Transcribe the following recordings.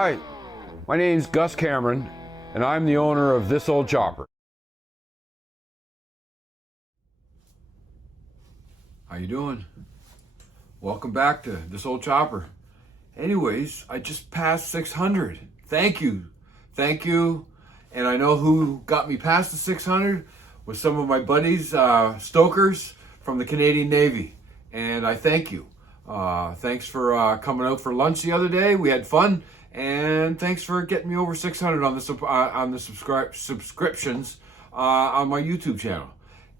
Hi, my name's Gus Cameron, and I'm the owner of This Old Chopper. How you doing? Welcome back to This Old Chopper. Anyways, I just passed 600. Thank you. Thank you. And I know who got me past the 600 was some of my buddies, stokers from the Canadian Navy. And I thank you. Thanks for coming out for lunch the other day. We had fun. And thanks for getting me over 600 on the subscriptions on my YouTube channel.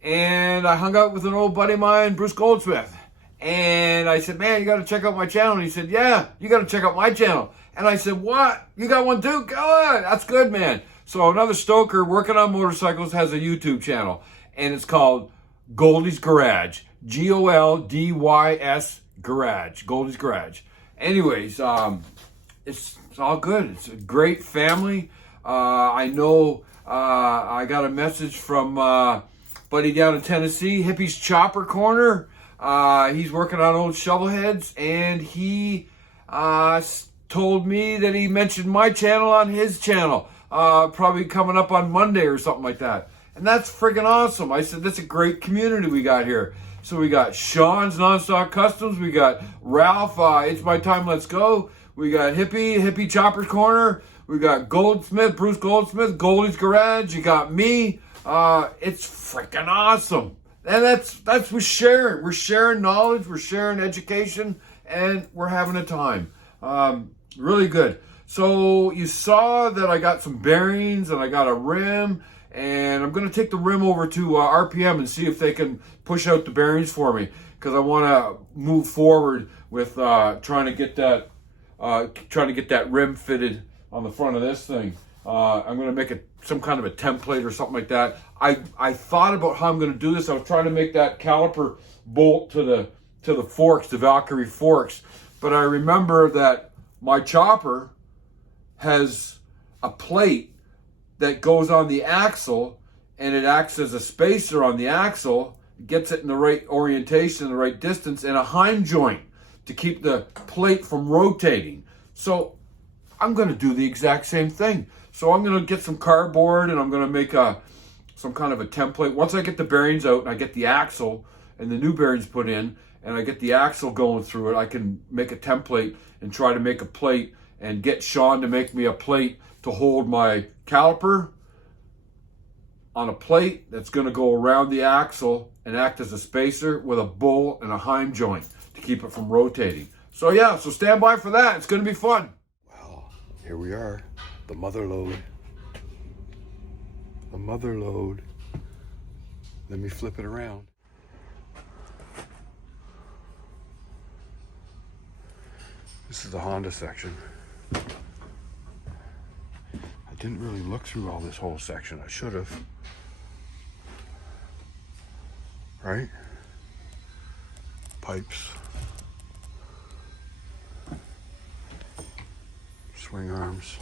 And I hung out with an old buddy of mine, Bruce Goldsmith. And I said, man, you got to check out my channel. And he said, yeah, you got to check out my channel. And I said, what? You got one too? Good. That's good, man. So another stoker working on motorcycles has a YouTube channel. And it's called Goldie's Garage. Goldys Garage. Goldie's Garage. Anyways, it's all good. It's a great family. I know I got a message from buddy down in Tennessee, Hippie's Chopper Corner. He's working on old shovel heads, and he told me that he mentioned my channel on his channel, probably coming up on Monday or something like that. And that's freaking awesome. I said, that's a great community we got here. So we got Sean's Nonstock Customs, we got Ralph, It's My Time, Let's Go, we got Hippie Chopper's Corner, we got Goldsmith, Bruce Goldsmith, Goldie's Garage, you got me. It's freaking awesome. And that's we're sharing. We're sharing knowledge, we're sharing education, and we're having a time. Really good. So you saw that I got some bearings and I got a rim, and I'm going to take the rim over to RPM and see if they can push out the bearings for me, because I want to move forward with trying to get that rim fitted on the front of this thing. I'm going to make it some kind of a template or something like that. I thought about how I'm going to do this. I was trying to make that caliper bolt to the forks, the Valkyrie forks, but I remember that my chopper has a plate that goes on the axle, and it acts as a spacer on the axle, gets it in the right orientation, the right distance, and a heim joint to keep the plate from rotating. So I'm going to do the exact same thing. So I'm going to get some cardboard, and I'm going to make some kind of a template. Once I get the bearings out and I get the axle and the new bearings put in, and I get the axle going through it, I can make a template and try to make a plate and get Sean to make me a plate to hold my caliper on a plate that's going to go around the axle and act as a spacer with a bolt and a heim joint to keep it from rotating. So yeah, so stand by for that. It's going to be fun. Well, here we are. The mother load. The mother load. Let me flip it around. This is the Honda section. I didn't really look through all this whole section. I should have. Right? Pipes. Swing arms.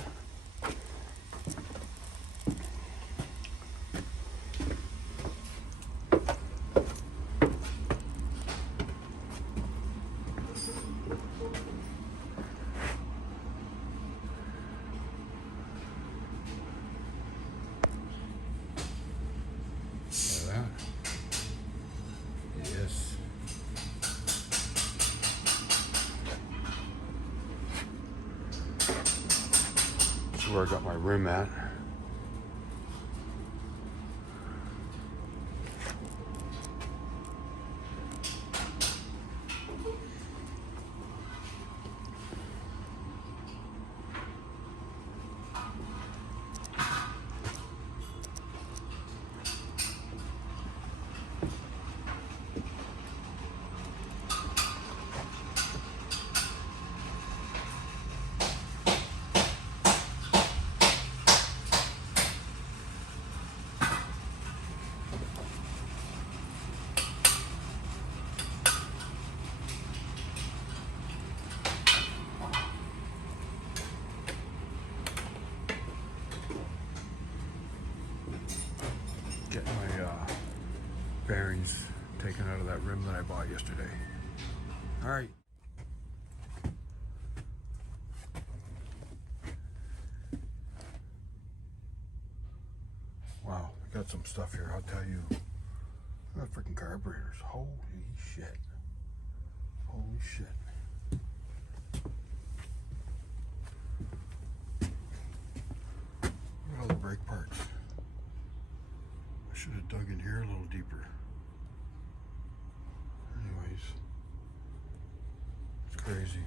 Yes. This is where I got my rim at. Get my bearings taken out of that rim that I bought yesterday. All right. Wow, I got some stuff here, I'll tell you. Look at freaking carburetors. Holy shit. Holy shit. Look at all the brake parts. I should have dug in here a little deeper. Anyways, it's crazy.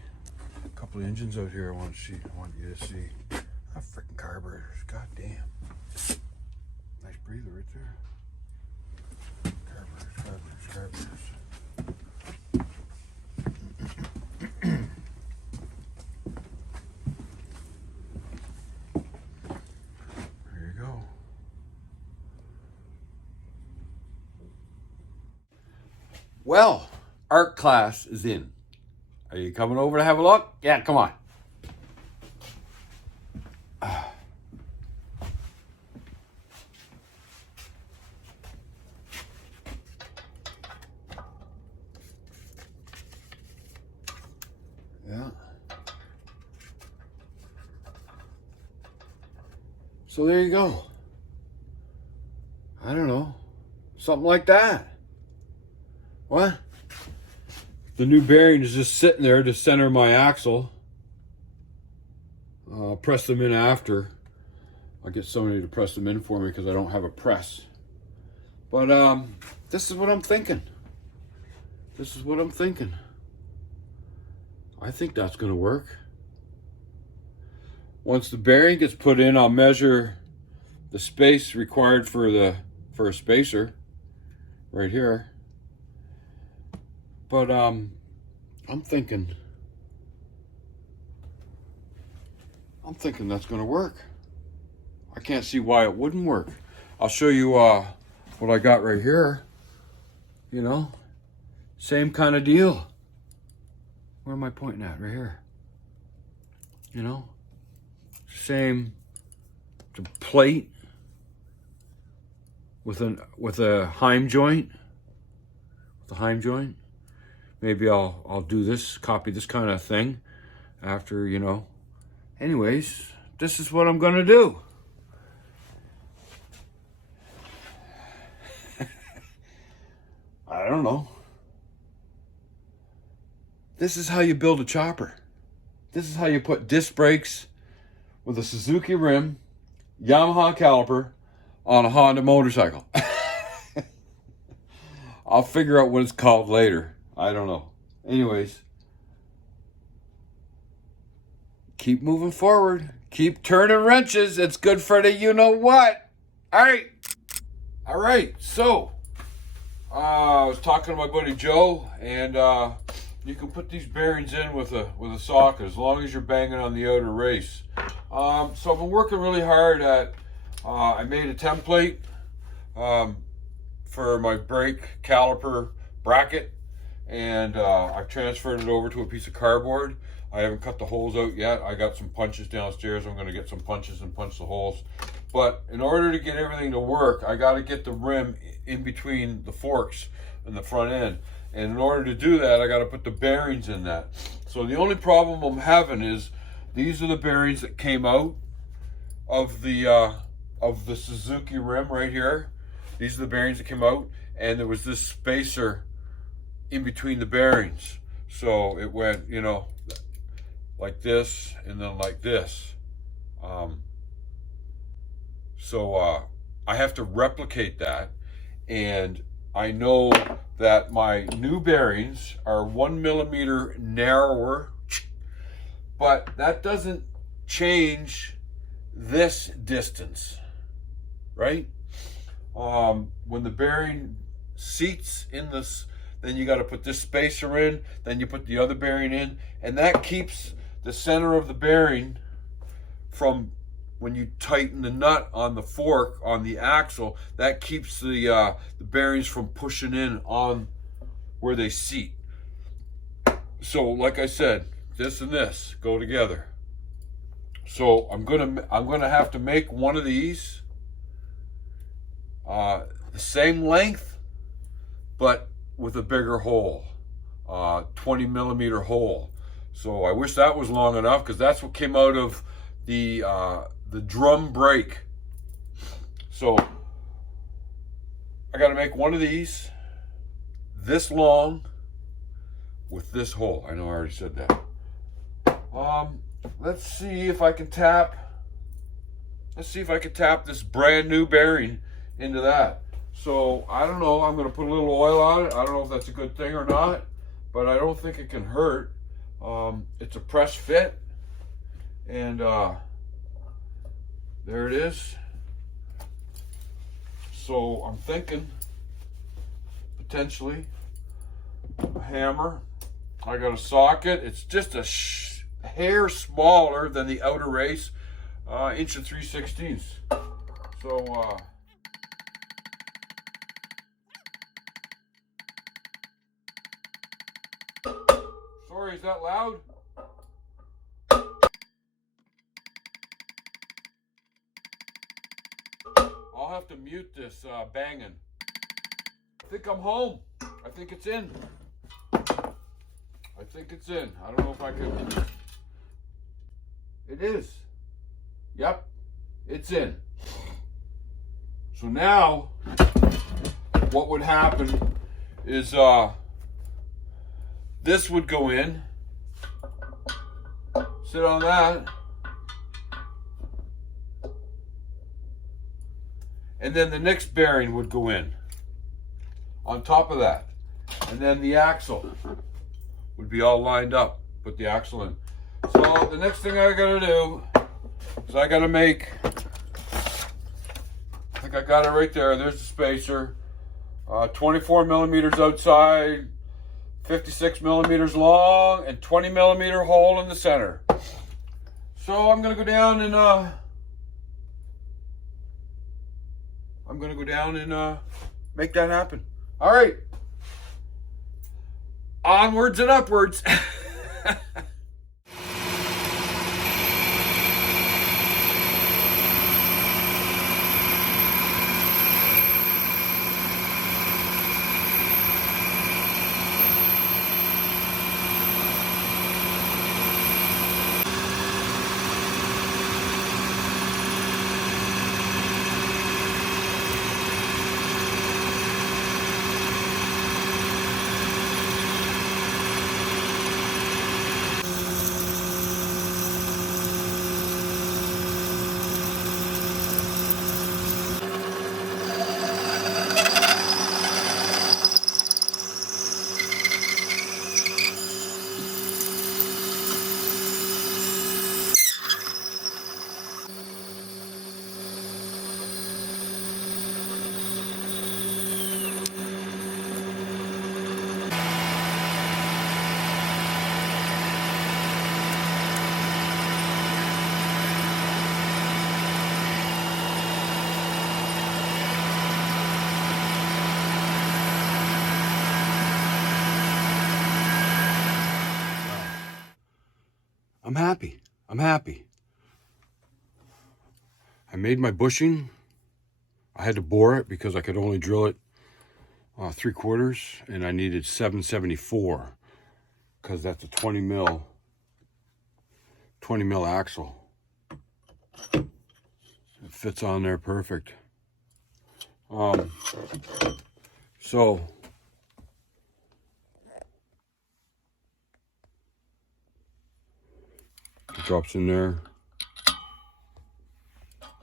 A couple of engines out here I want you to see. That freaking carburetors, god damn. Nice breather right there. Carburetors. There you go. Well, art class is in. Are you coming over to have a look? Yeah, come on. Yeah. So there you go. I don't know. Something like that. What? The new bearing is just sitting there to center my axle. I'll press them in after. I'll get somebody to press them in for me because I don't have a press. But this is what I'm thinking. This is what I'm thinking. I think that's going to work. Once the bearing gets put in, I'll measure the space required for a spacer right here. But I'm thinking that's going to work. I can't see why it wouldn't work. I'll show you what I got right here. You know, same kind of deal. Where am I pointing at? Right here. You know, same plate with a Heim joint. The Heim joint. Maybe I'll do this, copy this kind of thing after, you know. Anyways, this is what I'm gonna do. I don't know. This is how you build a chopper. This is how you put disc brakes with a Suzuki rim, Yamaha caliper on a Honda motorcycle. I'll figure out what it's called later. I don't know. Anyways, keep moving forward. Keep turning wrenches. It's good for the you-know-what. All right. So, I was talking to my buddy Joe, and you can put these bearings in with a socket as long as you're banging on the outer race. So I've been working really hard at. I made a template for my brake caliper bracket, and I've transferred it over to a piece of cardboard. I haven't cut the holes out yet. I got some punches downstairs. I'm going to get some punches and punch the holes. But in order to get everything to work, I got to get the rim in between the forks and the front end. And in order to do that, I got to put the bearings in that. So the only problem I'm having is these are the bearings that came out of the Suzuki rim right here. These are the bearings that came out, and there was this spacer in between the bearings. So it went, you know, like this and then like this. So I have to replicate that, and I know that my new bearings are 1 millimeter narrower, but that doesn't change this distance, right? When the bearing seats in this, then you got to put this spacer in, then you put the other bearing in, and that keeps the center of the bearing from, when you tighten the nut on the fork on the axle, that keeps the bearings from pushing in on where they seat. So like I said, this and this go together. So I'm gonna have to make one of these the same length, but with a bigger hole, 20 millimeter hole. So I wish that was long enough, because that's what came out of the drum brake. So I got to make one of these this long with this hole. I know I already said that. Let's see if I can tap. Let's see if I can tap this brand new bearing into that. So I don't know. I'm going to put a little oil on it. I don't know if that's a good thing or not, but I don't think it can hurt. It's a press fit, and there it is. So I'm thinking potentially a hammer. I got a socket. It's just a hair smaller than the outer race, 1 3/16. So sorry, is that loud? I'll have to mute this banging. I think I'm home. I think it's in. I think it's in. I don't know if I can. It is. Yep, it's in. So now, what would happen is this would go in, sit on that, and then the next bearing would go in on top of that, and then the axle would be all lined up. Put the axle in. So the next thing I gotta do is I gotta make, I think I got it right there. There's the spacer, 24 millimeters outside, 56 millimeters long, and 20 millimeter hole in the center. So I'm gonna go down and make that happen. All right, onwards and upwards. I'm happy. I'm happy. I made my bushing. I had to bore it because I could only drill it 3/4, and I needed 774 because that's a 20 mil axle. It fits on there perfect. So it drops in there.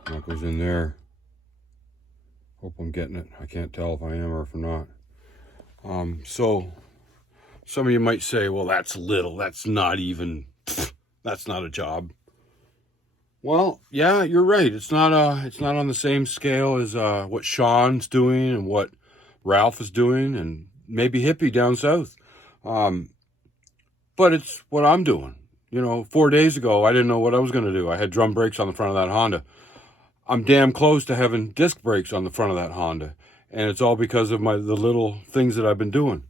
That goes in there. Hope I'm getting it. I can't tell if I am or if I'm not. So some of you might say, well, that's little. That's not even, that's not a job. Well, yeah, you're right. It's not on the same scale as what Sean's doing and what Ralph is doing and maybe Hippie down south. But it's what I'm doing. You know, 4 days ago, I didn't know what I was going to do. I had drum brakes on the front of that Honda. I'm damn close to having disc brakes on the front of that Honda. And it's all because of the little things that I've been doing.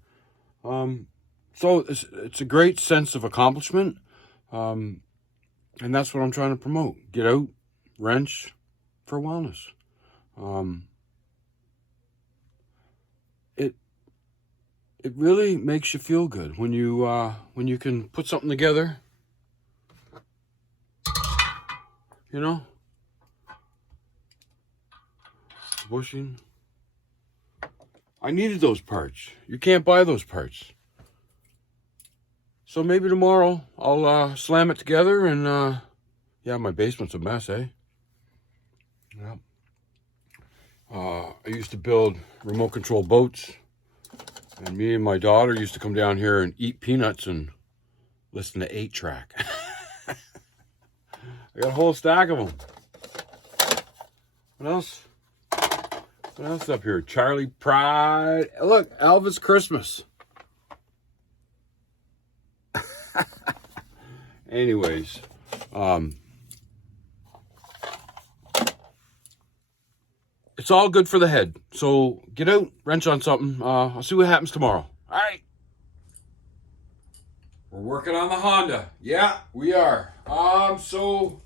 So it's a great sense of accomplishment. And that's what I'm trying to promote. Get out, wrench for wellness. It really makes you feel good when you can put something together. You know, bushing, I needed those parts. You can't buy those parts. So maybe tomorrow I'll slam it together and yeah, my basement's a mess, eh? Yeah. I used to build remote control boats, and me and my daughter used to come down here and eat peanuts and listen to 8-track. I got a whole stack of them. What else? What else up here? Charlie Pride. Look, Elvis Christmas. Anyways, it's all good for the head. So get out, wrench on something. I'll see what happens tomorrow. All right. We're working on the Honda. Yeah, we are. So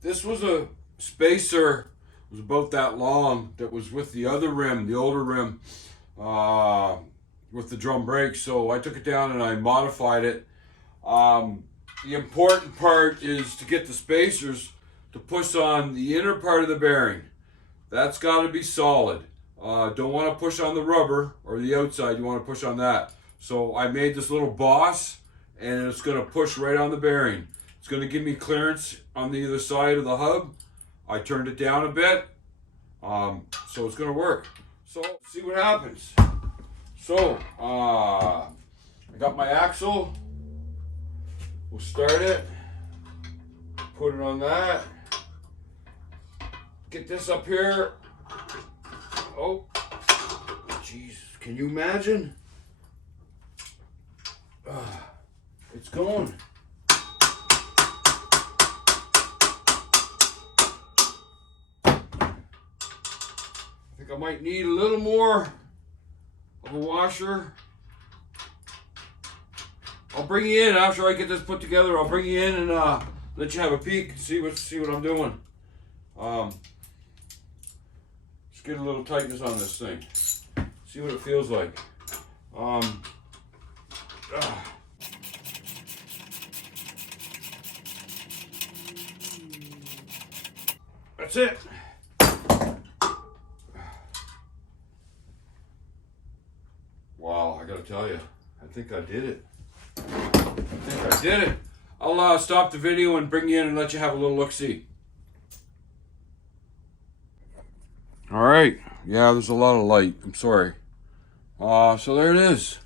this was a spacer. It was about that long. That was with the other rim, the older rim, with the drum brakes. So I took it down and I modified it. The important part is to get the spacers to push on the inner part of the bearing. That's got to be solid. Don't want to push on the rubber or the outside. You want to push on that. So I made this little boss, and it's going to push right on the bearing. It's going to give me clearance on the other side of the hub. I turned it down a bit, so it's going to work. So see what happens. So I got my axle. We'll start it. Put it on that. Get this up here. Oh, jeez, can you imagine? It's going. I think I might need a little more of a washer. I'll bring you in after I get this put together. I'll bring you in and let you have a peek, see what I'm doing. Let's get a little tightness on this thing. See what it feels like. That's it. Wow, I gotta tell you, I think I did it. I did it. I'll stop the video and bring you in and let you have a little look-see. All right. Yeah, there's a lot of light. I'm sorry. So there it is.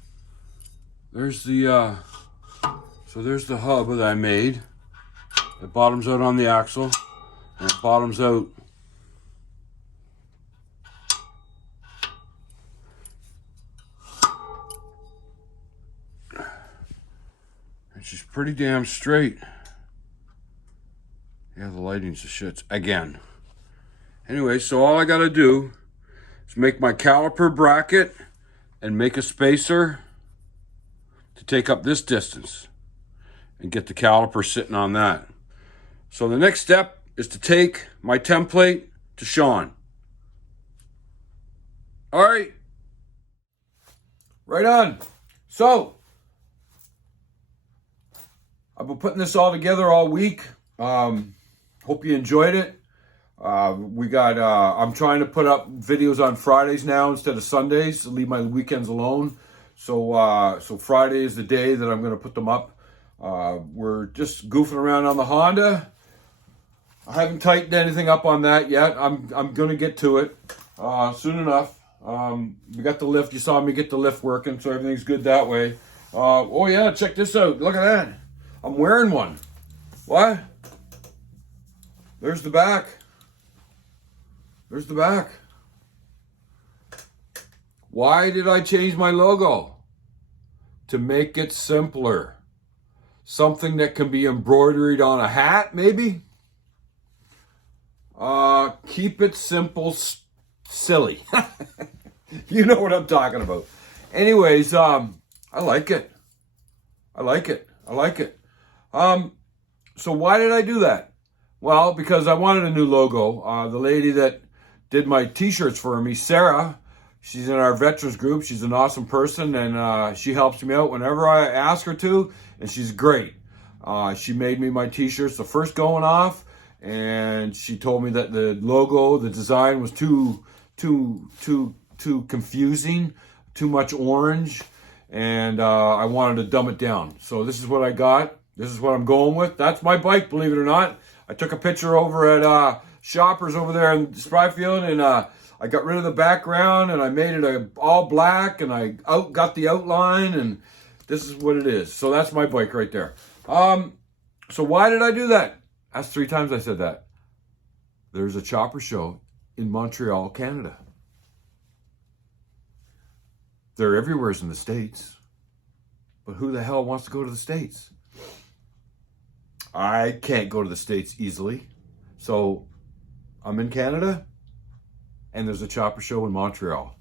There's the there's the hub that I made. It bottoms out on the axle, and it bottoms out. And she's pretty damn straight. Yeah, the lighting's the shits again. Anyway, so all I gotta do is make my caliper bracket and make a spacer to take up this distance and get the caliper sitting on that. So the next step is to take my template to Sean. All right. Right on. So I've been putting this all together all week. Hope you enjoyed it. I'm trying to put up videos on Fridays now instead of Sundays to leave my weekends alone. So Friday is the day that I'm going to put them up. We're just goofing around on the Honda. I haven't tightened anything up on that yet. I'm going to get to it soon enough. We got the lift. You saw me get the lift working, so everything's good that way. Oh yeah, check this out. Look at that. I'm wearing one. What? There's the back. There's the back. Why did I change my logo? To make it simpler. Something that can be embroidered on a hat, maybe? Keep it simple, silly. You know what I'm talking about. Anyways, I like it. I like it. I like it. So why did I do that? Well, because I wanted a new logo. The lady that did my t-shirts for me, Sarah, she's in our veterans group. She's an awesome person, and she helps me out whenever I ask her to, and she's great. She made me my t-shirts the first going off, and she told me that the logo, the design was too confusing too much orange, and I wanted to dumb it down. So this is what I got. This is what I'm going with. That's my bike, believe it or not. I took a picture over at Shoppers over there in Spryfield, and I got rid of the background, and I made it all black, and I got the outline, and this is what it is. So that's my bike right there. So why did I do that? That's 3 times I said that. There's a chopper show in Montreal, Canada. They're everywhere in the States. But who the hell wants to go to the States? I can't go to the States easily. So I'm in Canada, and there's a chopper show in Montreal.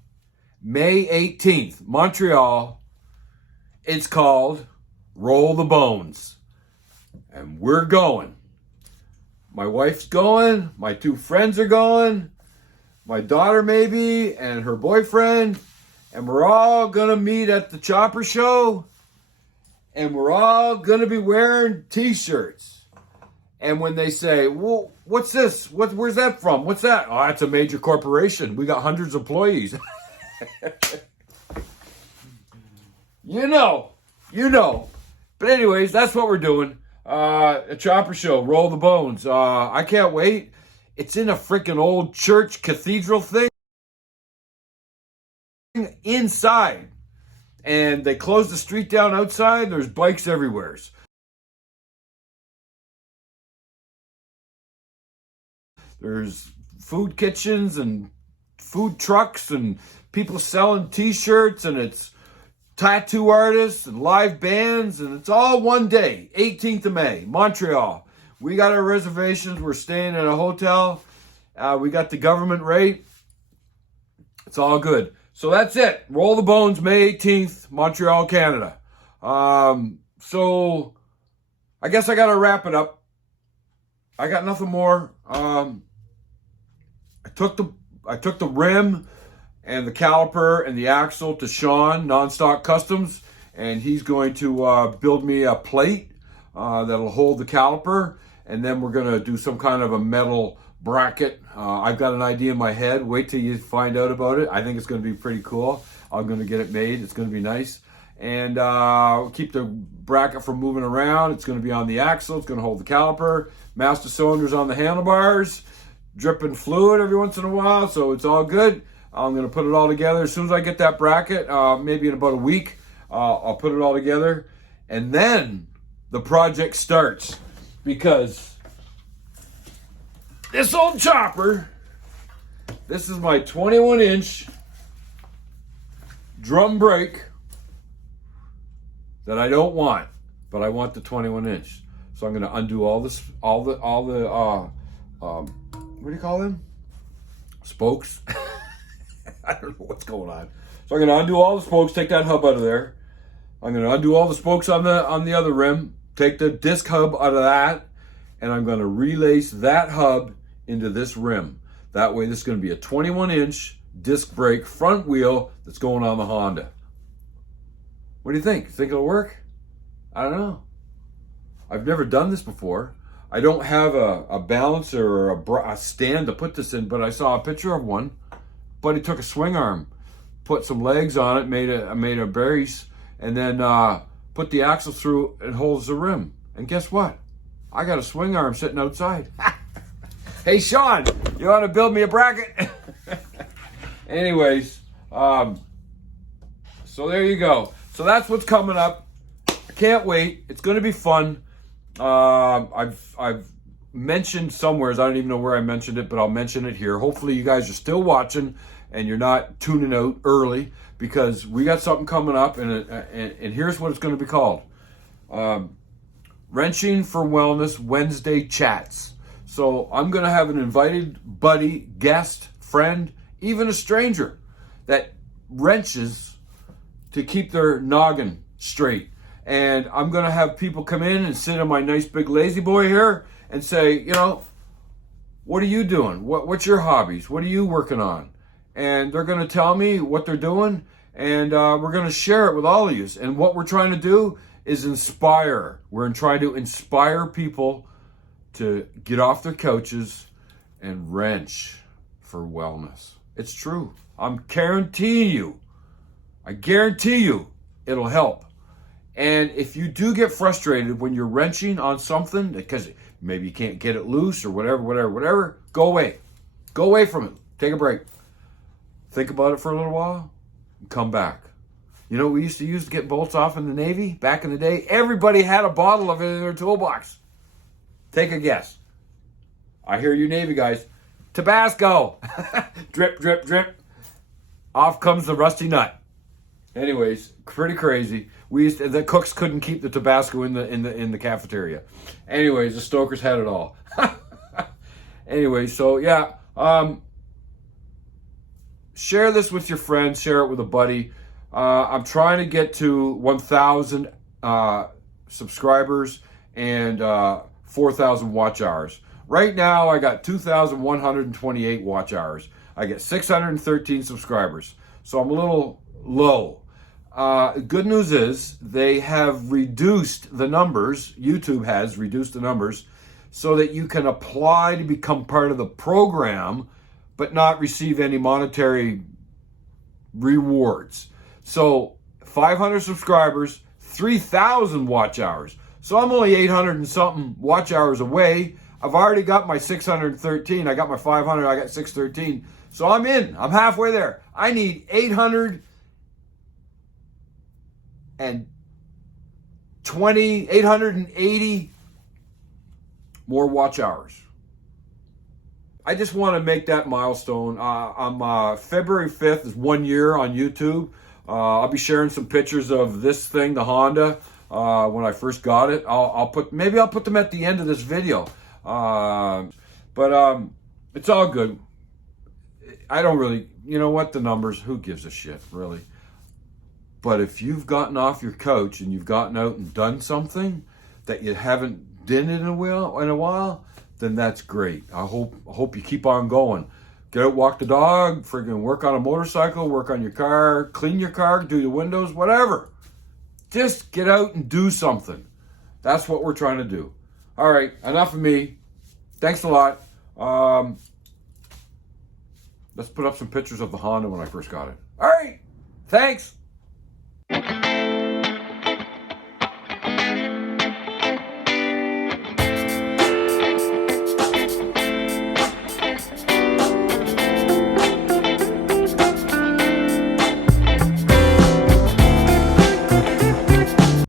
May 18th, Montreal. It's called Roll the Bones. And we're going. My wife's going. My 2 friends are going. My daughter maybe, and her boyfriend. And we're all going to meet at the chopper show. And we're all going to be wearing t-shirts. And when they say, well, what's this? Where's that from? What's that? Oh, it's a major corporation. We got hundreds of employees. You know. But anyways, that's what we're doing. A chopper show, Roll the Bones. I can't wait. It's in a freaking old church cathedral thing inside. And they closed the street down outside. There's bikes everywhere. There's food kitchens and food trucks and people selling t-shirts, and it's tattoo artists and live bands, and it's all one day, 18th of May, Montreal. We got our reservations. We're staying in a hotel. We got the government rate. It's all good. So that's it. Roll the Bones, May 18th, Montreal, Canada. So I guess I got to wrap it up. I got nothing more. I took the rim and the caliper and the axle to Sean, Nonstock Customs, and he's going to build me a plate that'll hold the caliper, and then we're going to do some kind of a metal bracket. I've got an idea in my head. Wait till you find out about it. I think it's going to be pretty cool. I'm going to get it made. It's going to be nice. And keep the bracket from moving around. It's going to be on the axle. It's going to hold the caliper. Master cylinders on the handlebars. Dripping fluid every once in a while, so it's all good. I'm going to put it all together. As soon as I get that bracket, maybe in about a week, I'll put it all together. And then the project starts, because this old chopper, this is my 21-inch drum brake that I don't want, but I want the 21-inch. So I'm going to undo all the what do you call them? Spokes. I don't know what's going on. So I'm going to undo all the spokes, take that hub out of there. I'm going to undo all the spokes on the other rim, take the disc hub out of that, and I'm going to relace that hub into this rim. That way this is going to be a 21-inch disc brake front wheel that's going on the Honda. What do you think? You think it'll work? I don't know. I've never done this before. I don't have a balancer or a stand to put this in, but I saw a picture of one. Buddy took a swing arm, put some legs on it, made a base, and then put the axle through and holds the rim. And guess what? I got a swing arm sitting outside. Hey, Sean, you want to build me a bracket? Anyways, so there you go. So that's what's coming up. I can't wait. It's going to be fun. I've mentioned somewhere, I don't even know where I mentioned it, but I'll mention it here. Hopefully you guys are still watching and you're not tuning out early, because we got something coming up, and here's what it's going to be called. Wrenching for Wellness Wednesday Chats. So I'm going to have an invited buddy, guest, friend, even a stranger that wrenches to keep their noggin straight. And I'm going to have people come in and sit on my nice big lazy boy here and say, you know, what are you doing? What's your hobbies? What are you working on? And they're going to tell me what they're doing, and we're going to share it with all of you. And what we're trying to do is inspire. We're trying to inspire people to get off their couches and wrench for wellness. It's true. I'm guaranteeing you I guarantee you it'll help. And if you do get frustrated when you're wrenching on something, because maybe you can't get it loose or whatever, go away. Go away from it. Take a break. Think about it for a little while and come back. You know what we used to use to get bolts off in the Navy back in the day? Everybody had a bottle of it in their toolbox. Take a guess. I hear you Navy guys. Tabasco. Drip, drip, drip. Off comes the rusty nut. Anyways, pretty crazy. The cooks couldn't keep the Tabasco in the cafeteria. Anyways, the stokers had it all. Anyway, so yeah, share this with your friends. Share it with a buddy. I'm trying to get to 1,000 subscribers and 4,000 watch hours. Right now, I got 2,128 watch hours. I get 613 subscribers, so I'm a little low. Good news is they have reduced the numbers. YouTube has reduced the numbers so that you can apply to become part of the program but not receive any monetary rewards. So 500 subscribers, 3,000 watch hours. So I'm only 800 and something watch hours away. I've already got my 613. I got my 500. I got 613. So I'm in. I'm halfway there. I need 880 more watch hours. I just want to make that milestone. February 5th is 1 year on YouTube. I'll be sharing some pictures of this thing, the Honda, when I first got it. I'll put them at the end of this video. But it's all good. I don't really, you know what, the numbers, who gives a shit, really? But if you've gotten off your couch and you've gotten out and done something that you haven't done in a while, then that's great. I hope you keep on going. Get out, walk the dog, friggin' work on a motorcycle, work on your car, clean your car, do your windows, whatever. Just get out and do something. That's what we're trying to do. All right, enough of me. Thanks a lot. Let's put up some pictures of the Honda when I first got it. All right, thanks.